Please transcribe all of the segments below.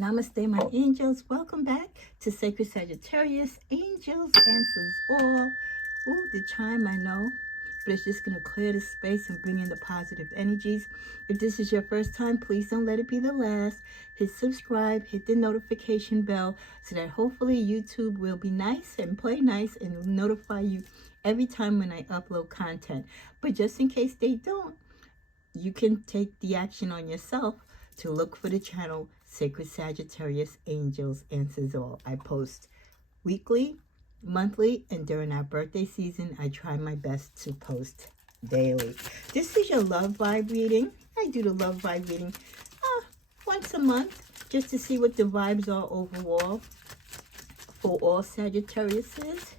Namaste, my angels. Welcome back to Sacred Sagittarius. Angels answers all. Ooh, the chime, I know. But it's just going to clear the space and bring in the positive energies. If this is your first time, please don't let it be the last. Hit subscribe, hit the notification bell so that hopefully YouTube will be nice and play nice and will notify you every time when I upload content. But just in case they don't, you can take the action on yourself to look for the channel Sacred Sagittarius Angels Answers All. I post weekly, monthly, and during our birthday season, I try my best to post daily. This is your love vibe reading. I do the love vibe reading once a month just to see what the vibes are overall for all Sagittariuses.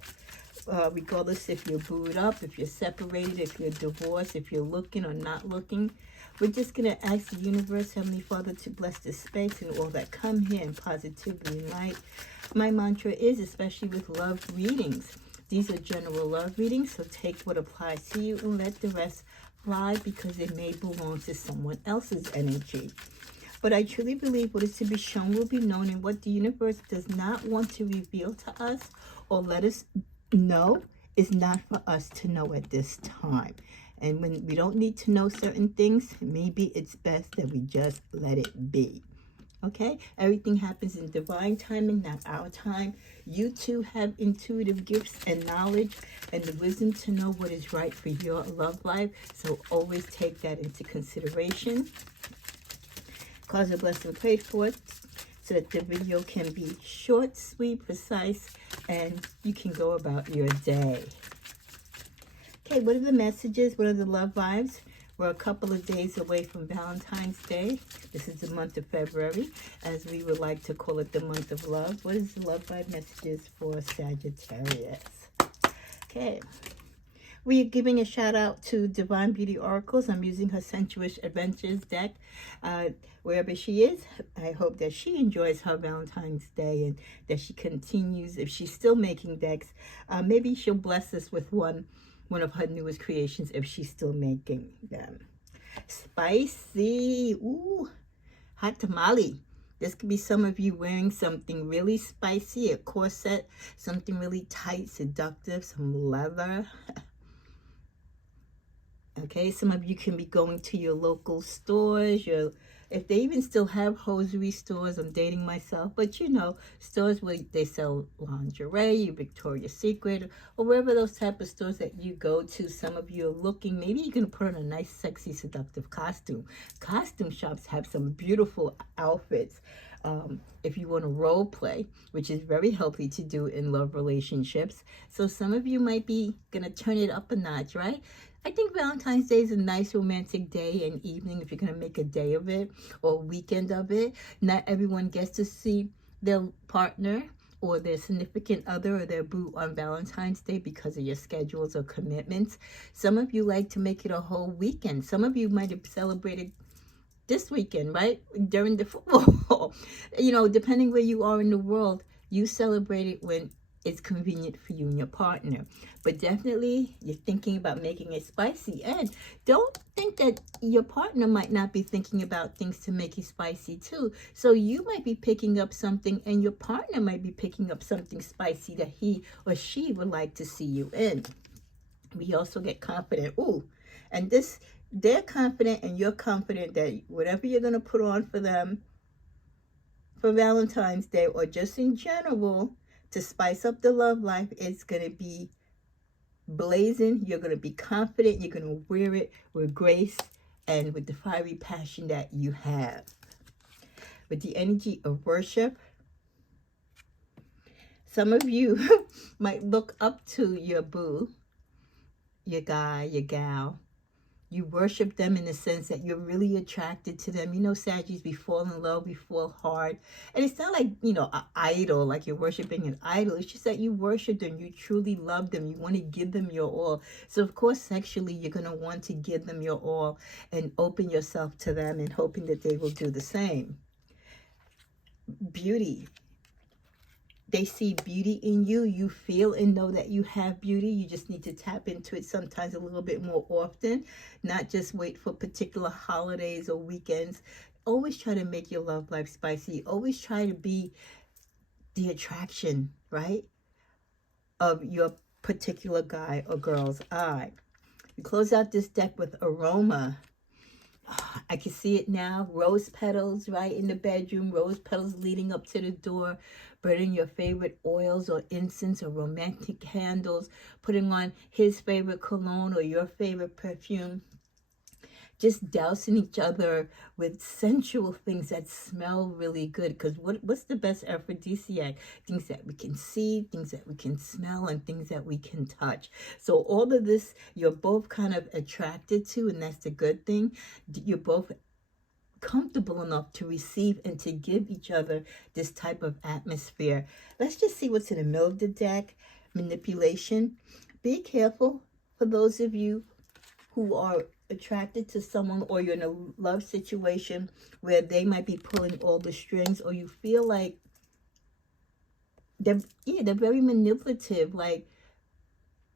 Regardless if you're booed up, if you're separated, if you're divorced, if you're looking or not looking. We're just going to ask the universe, Heavenly Father, to bless this space and all that come here in positivity and light. My mantra is, especially with love readings, these are general love readings, so take what applies to you and let the rest fly because it may belong to someone else's energy. But I truly believe what is to be shown will be known, and what the universe does not want to reveal to us or let us know is not for us to know at this time. And when we don't need to know certain things, maybe it's best that we just let it be. Okay? Everything happens in divine timing, not our time. You too have intuitive gifts and knowledge and the wisdom to know what is right for your love life. So always take that into consideration. Cause a blessing prayed for it so that the video can be short, sweet, precise, and you can go about your day. Okay, what are the messages? What are the love vibes? We're a couple of days away from Valentine's Day. This is the month of February, as we would like to call it the month of love. What is the love vibe messages for Sagittarius? Okay. We are giving a shout out to Divine Beauty Oracles. I'm using her Sensuous Adventures deck. Wherever she is, I hope that she enjoys her Valentine's Day and that she continues. If she's still making decks, maybe she'll bless us with one of her newest creations if she's still making them. Spicy. Ooh, hot tamale. This could be some of you wearing something really spicy, a corset, something really tight, seductive, some leather. Okay, some of you can be going to your local stores, if they even still have hosiery stores. I'm dating myself, but you know, stores where they sell lingerie, your Victoria's Secret, or wherever those type of stores that you go to. Some of you are looking, maybe you're going to put on a nice, sexy, seductive costume. Costume shops have some beautiful outfits. If you want to role play, which is very healthy to do in love relationships. So some of you might be going to turn it up a notch, right? I think Valentine's Day is a nice romantic day and evening if you're going to make a day of it or a weekend of it. Not everyone gets to see their partner or their significant other or their boo on Valentine's Day because of your schedules or commitments. Some of you like to make it a whole weekend. Some of you might have celebrated this weekend, right? During the football. You know, depending where you are in the world, you celebrate it when it's convenient for you and your partner. But definitely, you're thinking about making it spicy. And don't think that your partner might not be thinking about things to make it spicy too. So you might be picking up something and your partner might be picking up something spicy that he or she would like to see you in. We also get confident. Ooh, and this, they're confident and you're confident that whatever you're going to put on for them for Valentine's Day or just in general, to spice up the love life, it's going to be blazing. You're going to be confident. You're going to wear it with grace and with the fiery passion that you have. With the energy of worship, some of you might look up to your boo, your guy, your gal. You worship them in the sense that you're really attracted to them. You know, Saggies, we fall in love, we fall hard. And it's not like, you know, an idol, like you're worshiping an idol. It's just that you worship them. You truly love them. You want to give them your all. So, of course, sexually, you're going to want to give them your all and open yourself to them and hoping that they will do the same. Beauty. They see beauty in you. You feel and know that you have beauty. You just need to tap into it sometimes a little bit more often. Not just wait for particular holidays or weekends. always try to make your love life spicy. Always try to be the attraction, right, of your particular guy or girl's eye. We close out this deck with aroma. I can see it now. Rose petals right in the bedroom. Rose petals leading up to the door. Burning your favorite oils or incense or romantic candles. Putting on his favorite cologne or your favorite perfume. Just dousing each other with sensual things that smell really good. Because what's the best aphrodisiac? Things that we can see, things that we can smell, and things that we can touch. So all of this, you're both kind of attracted to, and that's the good thing. You're both comfortable enough to receive and to give each other this type of atmosphere. Let's just see what's in the middle of the deck. Manipulation. Be careful for those of you who are attracted to someone, or you're in a love situation where they might be pulling all the strings, or you feel like they're very manipulative. Like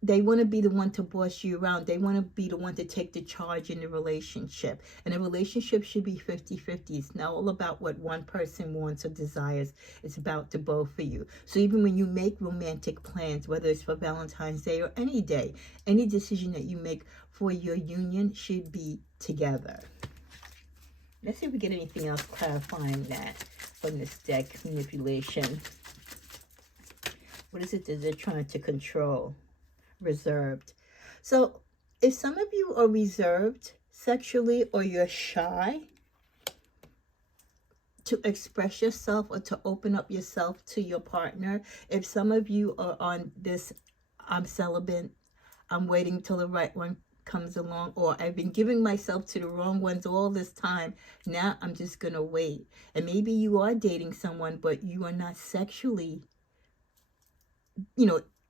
they want to be the one to boss you around. They want to be the one to take the charge in the relationship. And a relationship should be 50-50. It's not all about what one person wants or desires. It's about the both of you. So even when you make romantic plans, whether it's for Valentine's Day or any day, any decision that you make for your union should be together. Let's see if we get anything else clarifying that from this deck. Manipulation. What is it that they're trying to control? Reserved. So if some of you are reserved sexually, or you're shy to express yourself or to open up yourself to your partner, if some of you are on this, I'm celibate, I'm waiting till the right one comes along, or I've been giving myself to the wrong ones all this time, now I'm just gonna wait. And maybe you are dating someone, but you are not sexually,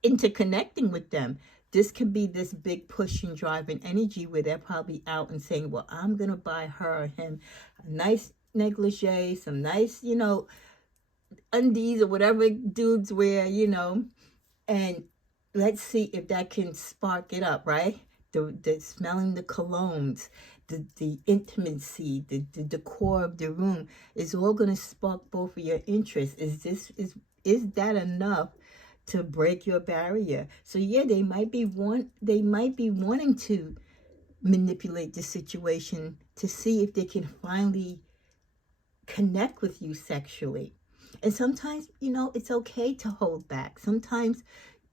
interconnecting with them. This could be this big push and drive and energy where they're probably out and saying, well, I'm gonna buy her or him a nice negligee, some nice, undies or whatever dudes wear, and let's see if that can spark it up, right? The smelling the colognes, the intimacy, the decor of the room is all going to spark both of your interests. Is that enough to break your barrier? So yeah, they might be wanting to manipulate the situation to see if they can finally connect with you sexually. And sometimes, it's okay to hold back. Sometimes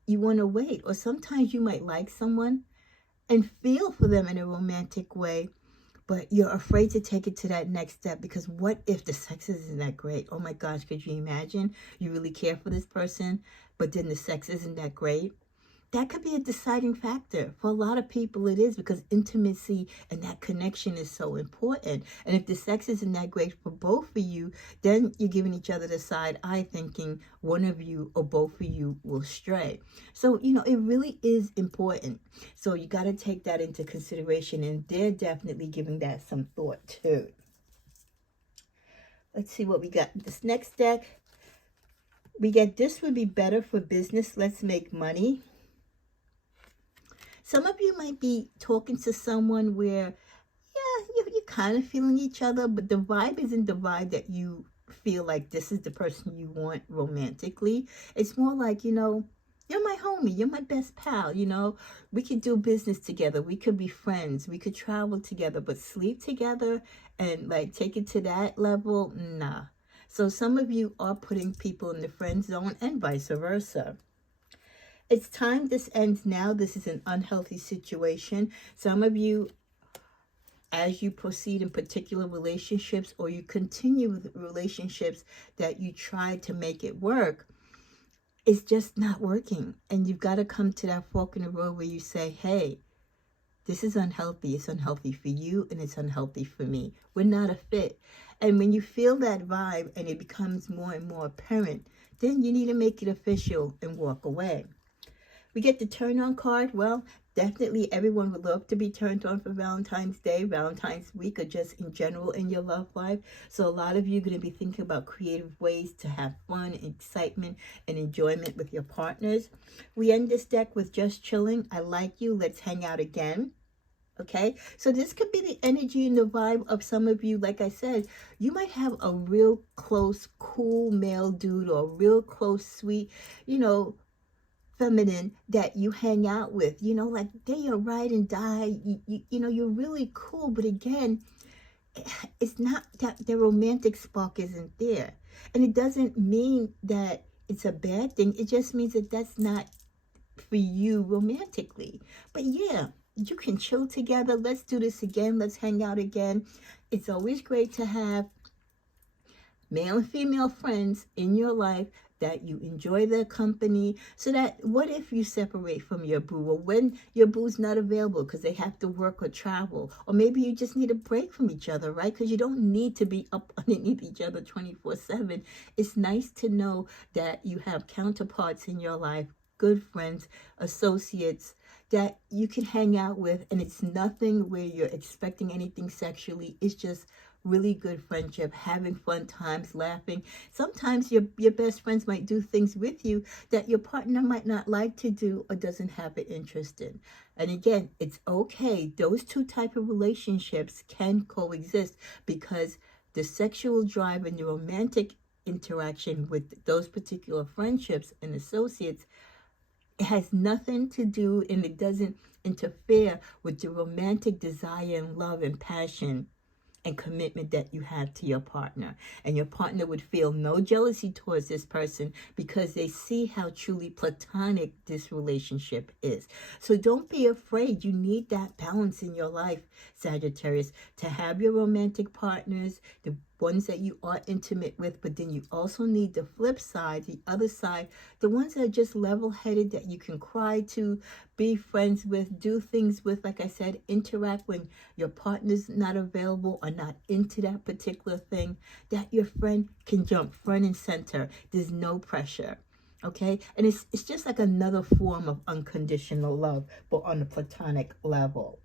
you want to wait, or sometimes you might like someone and feel for them in a romantic way, but you're afraid to take it to that next step because what if the sex isn't that great? Oh my gosh, could you imagine? You really care for this person, but then the sex isn't that great. That could be a deciding factor. For a lot of people it is, because intimacy and that connection is so important. And if the sex isn't that great for both of you, then you're giving each other the side eye, thinking one of you or both of you will stray. So, it really is important. So you got to take that into consideration, and they're definitely giving that some thought too. Let's see what we got. This next deck, we get this would be better for business. Let's make money. Some of you might be talking to someone where, you're kind of feeling each other, but the vibe isn't the vibe that you feel like this is the person you want romantically. It's more like, you're my homie, you're my best pal, we could do business together, we could be friends, we could travel together, but sleep together and take it to that level, nah. So some of you are putting people in the friend zone and vice versa. It's time this ends now. This is an unhealthy situation. Some of you, as you proceed in particular relationships, or you continue with relationships that you tried to make it work, it's just not working. And you've got to come to that fork in the road where you say, hey, this is unhealthy. It's unhealthy for you and it's unhealthy for me. We're not a fit. And when you feel that vibe and it becomes more and more apparent, then you need to make it official and walk away. We get the turn on card. Well, definitely everyone would love to be turned on for Valentine's Day, Valentine's week, or just in general in your love life. So a lot of you are going to be thinking about creative ways to have fun, excitement, and enjoyment with your partners. We end this deck with just chilling. I like you. Let's hang out again. Okay, so this could be the energy and the vibe of some of you. Like I said, you might have a real close, cool male dude, or a real close, sweet, you know, feminine that you hang out with. You know, like they are ride and die. You know, you're really cool. But again, it's not that the romantic spark isn't there. And it doesn't mean that it's a bad thing. It just means that that's not for you romantically. But yeah, you can chill together. Let's do this again. Let's hang out again. It's always great to have male and female friends in your life that you enjoy their company, so that what if you separate from your boo, or when your boo's not available because they have to work or travel, or maybe you just need a break from each other, right? Because you don't need to be up underneath each other 24/7. It's nice to know that you have counterparts in your life, good friends, associates that you can hang out with, and it's nothing where you're expecting anything sexually. It's just really good friendship, having fun times, laughing. Sometimes your best friends might do things with you that your partner might not like to do or doesn't have an interest in. And again, it's okay. Those two type of relationships can coexist, because the sexual drive and the romantic interaction with those particular friendships and associates, it has nothing to do, and it doesn't interfere with the romantic desire and love and passion and commitment that you have to your partner. And your partner would feel no jealousy towards this person, because they see how truly platonic this relationship is. So don't be afraid. You need that balance in your life, Sagittarius, to have your romantic partners, the ones that you are intimate with, but then you also need the flip side, the other side, the ones that are just level-headed, that you can cry to, be friends with, do things with, like I said, interact when your partner's not available or not into that particular thing, that your friend can jump front and center. There's no pressure. Okay, and it's just like another form of unconditional love, but on a platonic level.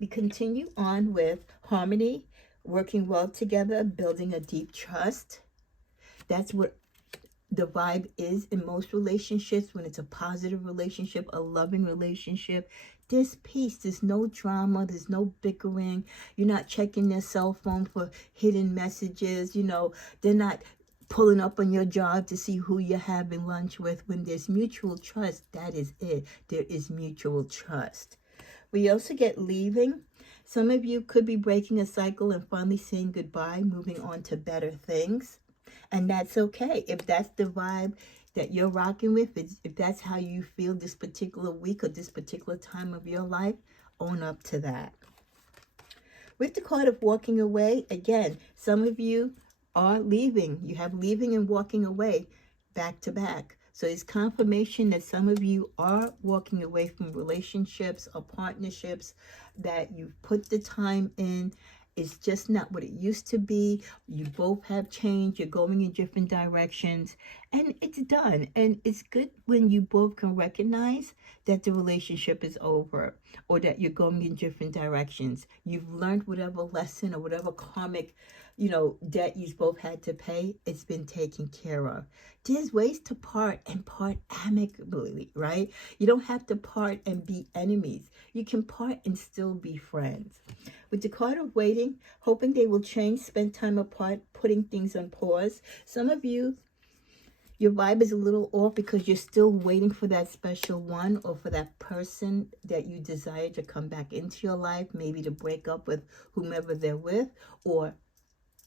We continue on with harmony, working well together, building a deep trust. That's what the vibe is in most relationships. When it's a positive relationship, a loving relationship, there's peace, there's no drama, there's no bickering. You're not checking their cell phone for hidden messages. You know, they're not pulling up on your job to see who you're having lunch with. When there's mutual trust, that is it. There is mutual trust. We also get leaving. Some of you could be breaking a cycle and finally saying goodbye, moving on to better things. And that's okay. If that's the vibe that you're rocking with, if that's how you feel this particular week or this particular time of your life, own up to that. With the card of walking away, again, some of you are leaving. You have leaving and walking away back to back. So it's confirmation that some of you are walking away from relationships or partnerships that you've put the time in. It's just not what it used to be. You both have changed. You're going in different directions, and it's done. And it's good when you both can recognize that the relationship is over, or that you're going in different directions. You've learned whatever lesson or whatever karmic, debt you both had to pay. It's been taken care of. There's ways to part, and part amicably, right? You don't have to part and be enemies. You can part and still be friends. With the card of waiting, hoping they will change, spend time apart, putting things on pause. Some of you, your vibe is a little off because you're still waiting for that special one, or for that person that you desire to come back into your life, maybe to break up with whomever they're with, or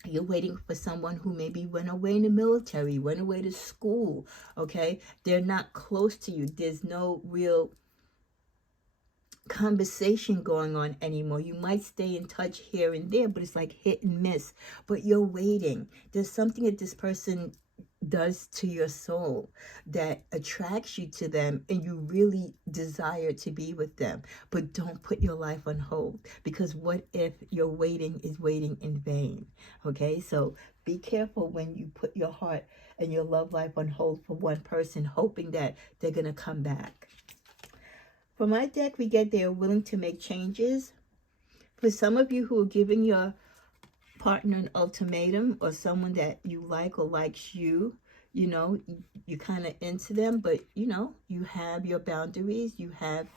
you're waiting for someone who maybe went away in the military, went away to school, okay? They're not close to you. There's no real conversation going on anymore. You might stay in touch here and there, but it's like hit and miss. But you're waiting. There's something that this person does to your soul that attracts you to them, and you really desire to be with them. But don't put your life on hold, because what if your waiting is waiting in vain? Okay, so be careful when you put your heart and your love life on hold for one person, hoping that they're gonna come back. For my deck, we get they are willing to make changes. For some of you who are giving your partner an ultimatum, or someone that you like or likes you, you kind of into them, but you have your boundaries, you have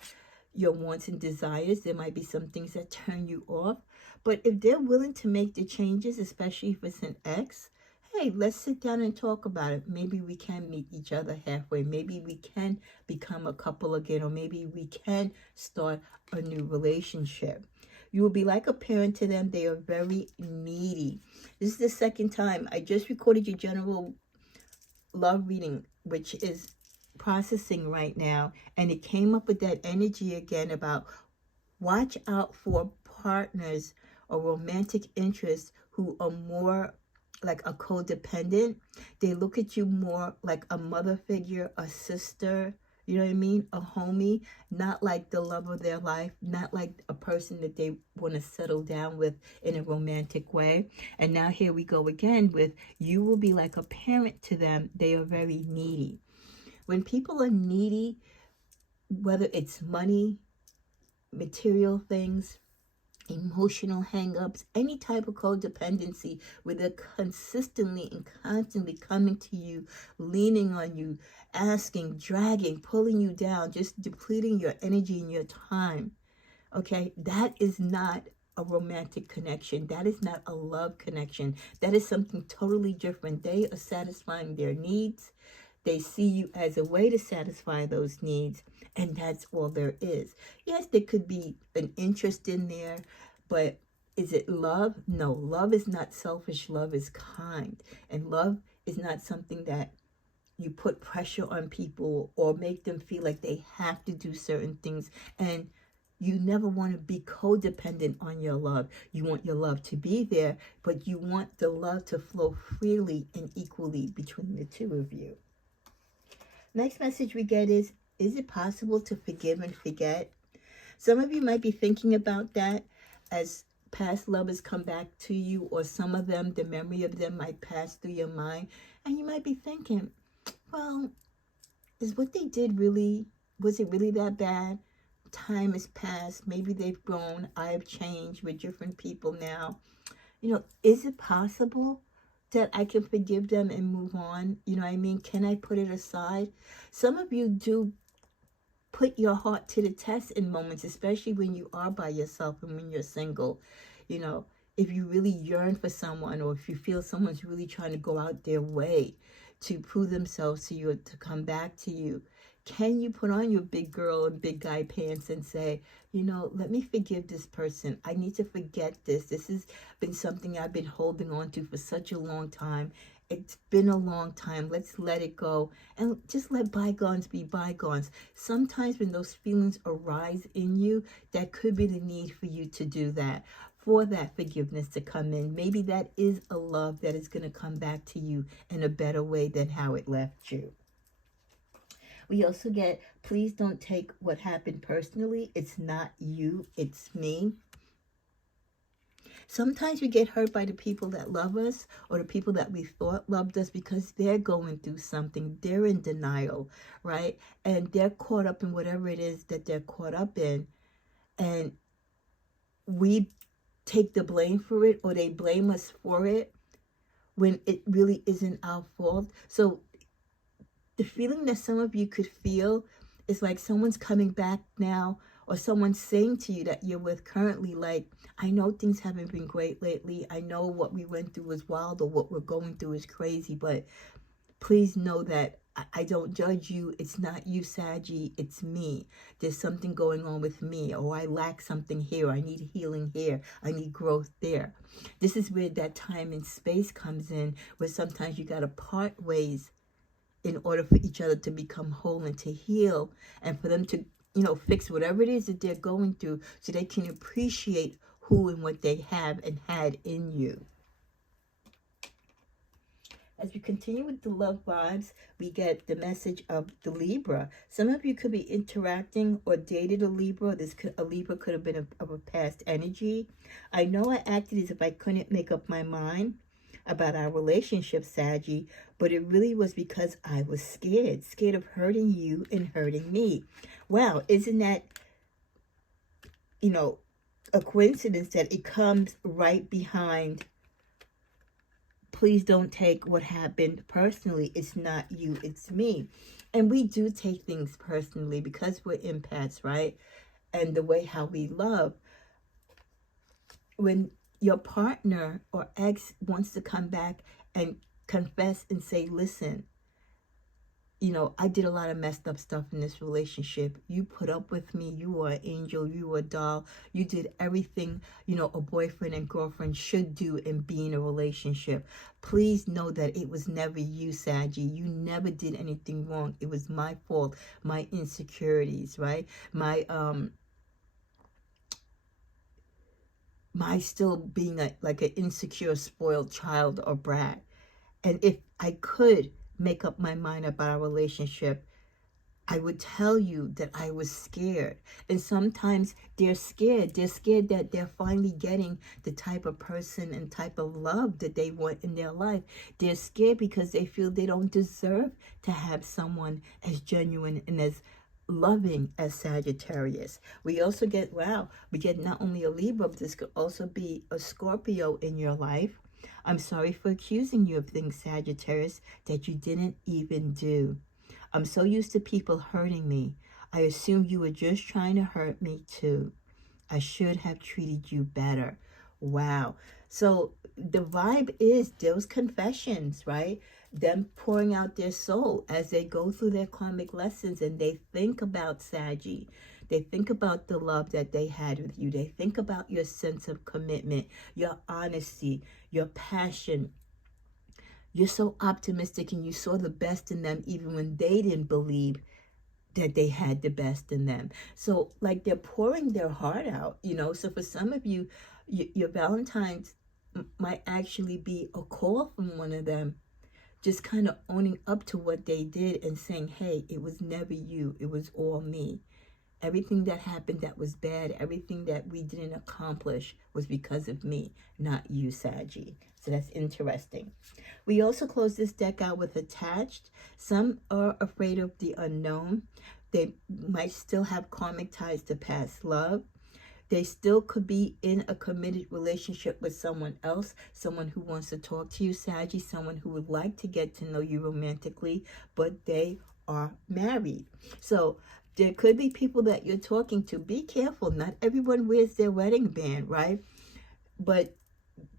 your wants and desires. There might be some things that turn you off. But if they're willing to make the changes, especially if it's an ex, hey, let's sit down and talk about it. Maybe we can meet each other halfway. Maybe we can become a couple again, or maybe we can start a new relationship. You will be like a parent to them. They are very needy. This is the second time. I just recorded your general love reading, which is processing right now, and it came up with that energy again about watch out for partners or romantic interests who are more like a codependent. They look at you more like a mother figure, a sister, you know what I mean? A homie, not like the love of their life, not like a person that they want to settle down with in a romantic way. And now here we go again with you will be like a parent to them. They are very needy. When people are needy, whether it's money, material things, emotional hang-ups, any type of codependency where they're consistently and constantly coming to you, leaning on you, asking, dragging, pulling you down, just depleting your energy and your time, okay? That is not a romantic connection. That is not a love connection. That is something totally different. They are satisfying their needs. They see you as a way to satisfy those needs, and that's all there is. Yes, there could be an interest in there, but is it love? No, love is not selfish. Love is kind, and love is not something that you put pressure on people or make them feel like they have to do certain things. And you never want to be codependent on your love. You want your love to be there, but you want the love to flow freely and equally between the two of you. Next message we get is it possible to forgive and forget? Some of you might be thinking about that as past lovers come back to you, or some of them, the memory of them might pass through your mind. And you might be thinking, well, is what they did really, was it really that bad? Time has passed. Maybe they've grown. I've changed. We're different people now. You know, is it possible that I can forgive them and move on? You know what I mean? Can I put it aside? Some of you do put your heart to the test in moments, especially when you are by yourself and when you're single. You know, if you really yearn for someone, or if you feel someone's really trying to go out their way to prove themselves to you or to come back to you, can you put on your big girl and big guy pants and say, you know, let me forgive this person. I need to forget this. This has been something I've been holding on to for such a long time. It's been a long time. Let's let it go and just let bygones be bygones. Sometimes when those feelings arise in you, that could be the need for you to do that, for that forgiveness to come in. Maybe that is a love that is going to come back to you in a better way than how it left you. We also get, please don't take what happened personally. It's not you, it's me. Sometimes we get hurt by the people that love us, or the people that we thought loved us, because they're going through something. They're in denial, right? And they're caught up in whatever it is that they're caught up in. And we take the blame for it, or they blame us for it, when it really isn't our fault. So the feeling that some of you could feel is like someone's coming back now, or someone's saying to you that you're with currently, like, I know things haven't been great lately. I know what we went through was wild, or what we're going through is crazy, but please know that I don't judge you. It's not you, Saggy. It's me. There's something going on with me, or I lack something here. I need healing here. I need growth there. This is where that time and space comes in, where sometimes you got to part ways in order for each other to become whole and to heal, and for them to, you know, fix whatever it is that they're going through, so they can appreciate who and what they have and had in you. As we continue with the love vibes, we get the message of the Libra. Some of you could be interacting or dated a Libra. A Libra could have been of a past energy. I know I acted as if I couldn't make up my mind about our relationship, Saggy, but it really was because I was scared of hurting you and hurting me. Wow, isn't that, you know, a coincidence that it comes right behind, please don't take what happened personally. It's not you, it's me. And we do take things personally because we're empaths, right? and the way how we love. When your partner or ex wants to come back and confess and say, listen, I did a lot of messed up stuff in this relationship. You put up with me. You were an angel. You were a doll. You did everything, a boyfriend and girlfriend should do in being a relationship. Please know that it was never you, Saggy. You never did anything wrong. It was my fault, my insecurities, right? My still being like an insecure, spoiled child or brat. And if I could make up my mind about our relationship, I would tell you that I was scared. And sometimes they're scared. They're scared that they're finally getting the type of person and type of love that they want in their life. They're scared because they feel they don't deserve to have someone as genuine and as loving as Sagittarius. We also get, we get not only a Libra, but this could also be a Scorpio in your life. I'm sorry for accusing you of things, Sagittarius, that you didn't even do. I'm so used to people hurting me. I assumed you were just trying to hurt me too. I should have treated you better. Wow. So the vibe is those confessions, right? Them pouring out their soul as they go through their karmic lessons and they think about Saggy. They think about the love that they had with you. They think about your sense of commitment, your honesty, your passion. You're so optimistic and you saw the best in them even when they didn't believe that they had the best in them. So like they're pouring their heart out, So for some of you, your Valentine's might actually be a call from one of them, just kind of owning up to what they did and saying, hey, it was never you. It was all me. Everything that happened that was bad, everything that we didn't accomplish was because of me, not you, Saggy. So that's interesting. We also close this deck out with attached. Some are afraid of the unknown. They might still have karmic ties to past love. They still could be in a committed relationship with someone else, someone who wants to talk to you, Saggy, someone who would like to get to know you romantically, but they are married. So there could be people that you're talking to. Be careful. Not everyone wears their wedding band, right? But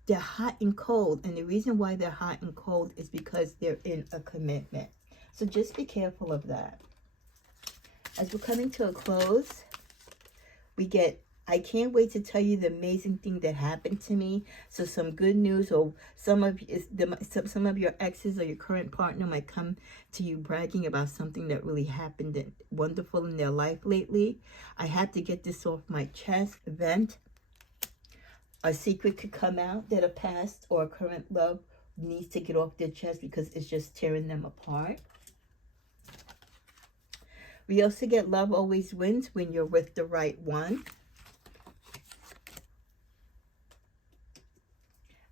they're hot and cold. And the reason why they're hot and cold is because they're in a commitment. So just be careful of that. As we're coming to a close, we get, I can't wait to tell you the amazing thing that happened to me. So some good news, or some of your exes or your current partner might come to you bragging about something that really happened and wonderful in their life lately. I had to get this off my chest, vent. A secret could come out that a past or a current love needs to get off their chest because it's just tearing them apart. We also get love always wins when you're with the right one.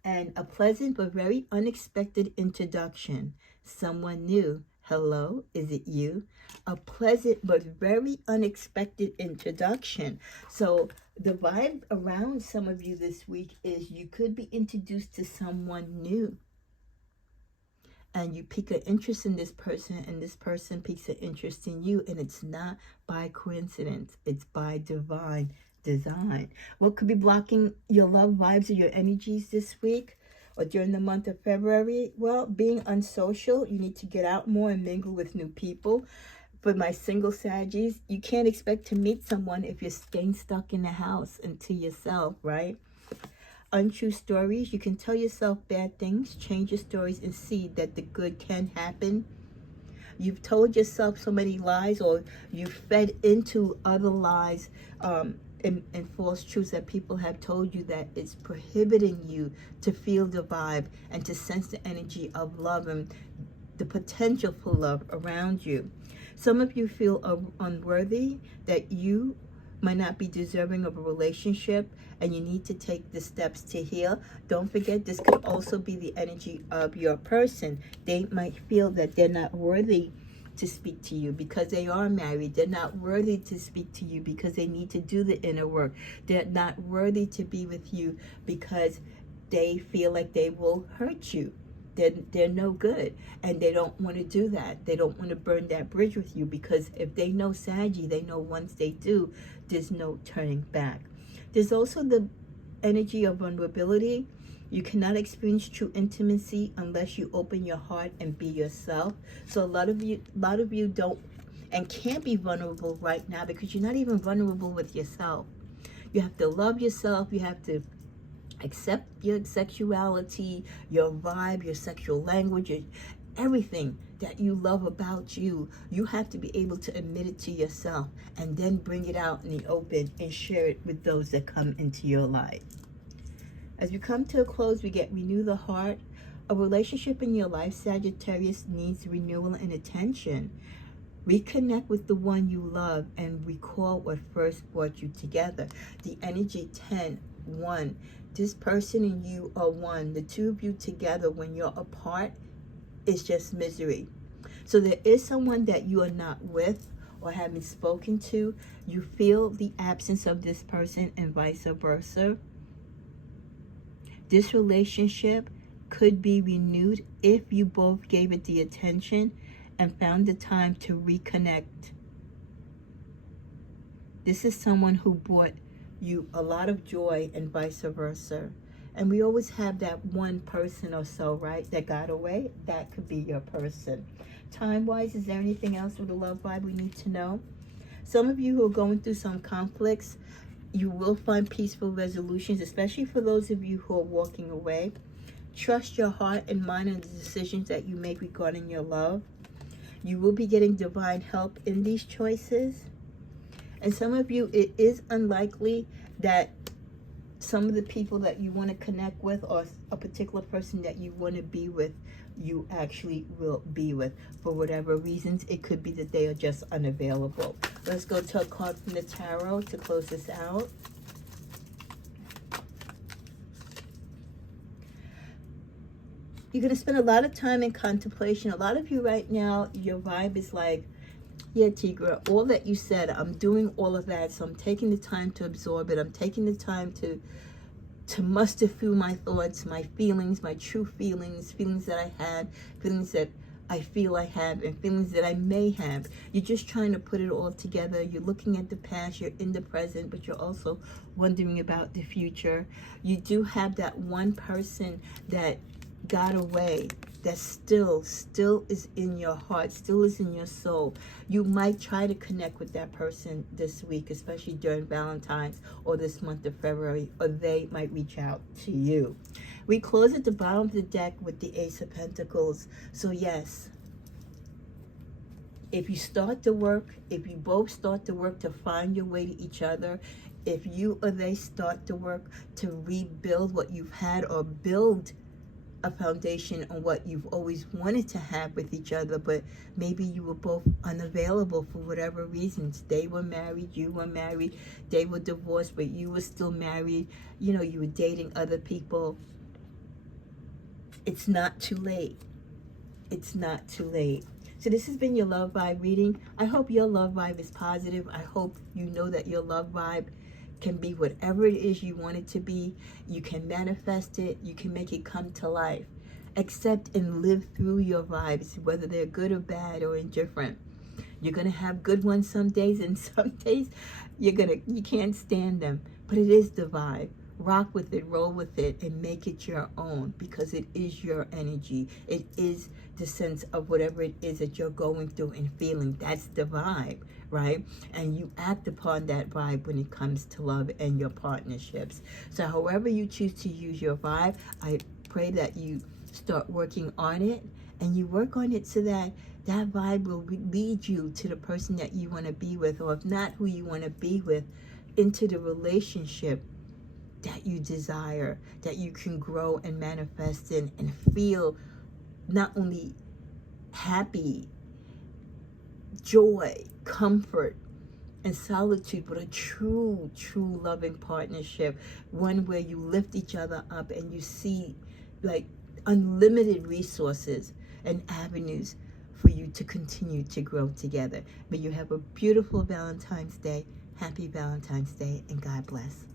And a pleasant but very unexpected introduction. Someone new. Hello, is it you? A pleasant but very unexpected introduction. So the vibe around some of you this week is you could be introduced to someone new. And you pick an interest in this person, and this person picks an interest in you. And it's not by coincidence. It's by divine design. What could be blocking your love vibes or your energies this week or during the month of February? Well, being unsocial. You need to get out more and mingle with new people. For my single Saggies, you can't expect to meet someone if you're staying stuck in the house and to yourself, right? Untrue stories. You can tell yourself bad things, change your stories, and see that the good can happen. You've told yourself so many lies, or you've fed into other lies and false truths that people have told you, that it's prohibiting you to feel the vibe and to sense the energy of love and the potential for love around you. Some of you feel unworthy, that you might not be deserving of a relationship, and you need to take the steps to heal. Don't forget, this could also be the energy of your person. They might feel that they're not worthy to speak to you because they are married. They're not worthy to speak to you because they need to do the inner work. They're not worthy to be with you because they feel like they will hurt you. they're no good, and they don't want to do that. They don't want to burn that bridge with you, because if they know Saggy, they know once they do, there's no turning back. There's also the energy of vulnerability. You cannot experience true intimacy unless you open your heart and be yourself. So a lot of you don't and can't be vulnerable right now, because you're not even vulnerable with yourself. You have to love yourself. You have to accept your sexuality, your vibe, your sexual language, everything that you love about you. You have to be able to admit it to yourself, and then bring it out in the open and share it with those that come into your life. As we come to a close, we get renew the heart. A relationship in your life, Sagittarius, needs renewal and attention. Reconnect with the one you love and recall what first brought you together. The energy 10, 1. This person and you are one. The two of you together, when you're apart, is just misery. So there is someone that you are not with or haven't spoken to. You feel the absence of this person, and vice versa. This relationship could be renewed if you both gave it the attention and found the time to reconnect. This is someone who brought you a lot of joy, and vice versa. And we always have that one person or so, right, that got away. That could be your person. Time-wise, is there anything else with the love vibe we need to know? Some of you who are going through some conflicts, you will find peaceful resolutions, especially for those of you who are walking away. Trust your heart and mind on the decisions that you make regarding your love. You will be getting divine help in these choices. And some of you, it is unlikely that some of the people that you want to connect with, or a particular person that you want to be with, you actually will be with. For whatever reasons, it could be that they are just unavailable. Let's go to a card from the tarot to close this out. You're going to spend a lot of time in contemplation. A lot of you right now, your vibe is like, yeah, Tigra, all that you said, I'm doing all of that, so I'm taking the time to absorb it. I'm taking the time to muster through my thoughts, my feelings, my true feelings, feelings that I had, feelings that I feel I have, and feelings that I may have. You're just trying to put it all together. You're looking at the past, you're in the present, but you're also wondering about the future. You do have that one person that got away, that still is in your heart, still is in your soul. You might try to connect with that person this week, especially during Valentine's or this month of February, or they might reach out to you. We close at the bottom of the deck with the Ace of Pentacles. So yes, if you start to work, if you both start to work to find your way to each other, if you or they start to work to rebuild what you've had, or build a foundation on what you've always wanted to have with each other, but maybe you were both unavailable for whatever reasons. They were married, you were married, they were divorced, but you were still married. You know, you were dating other people. It's not too late. It's not too late. So this has been your love vibe reading. I hope your love vibe is positive. I hope you know that your love vibe can be whatever it is you want it to be. You can manifest it. You can make it come to life. Accept and live through your vibes, whether they're good or bad or indifferent. You're going to have good ones some days, and some days you can't stand them. But it is the vibe. Rock with it, roll with it, and make it your own, because it is your energy. It is the sense of whatever it is that you're going through and feeling. That's the vibe, right? And you act upon that vibe when it comes to love and your partnerships. So however you choose to use your vibe, I pray that you start working on it, and you work on it so that that vibe will lead you to the person that you want to be with, or if not who you want to be with, into the relationship that you desire, that you can grow and manifest in, and feel not only happy, joy, comfort, and solitude, but a true loving partnership, one where you lift each other up and you see like unlimited resources and avenues for you to continue to grow together. May you have a beautiful Valentine's Day. Happy Valentine's Day, and God bless.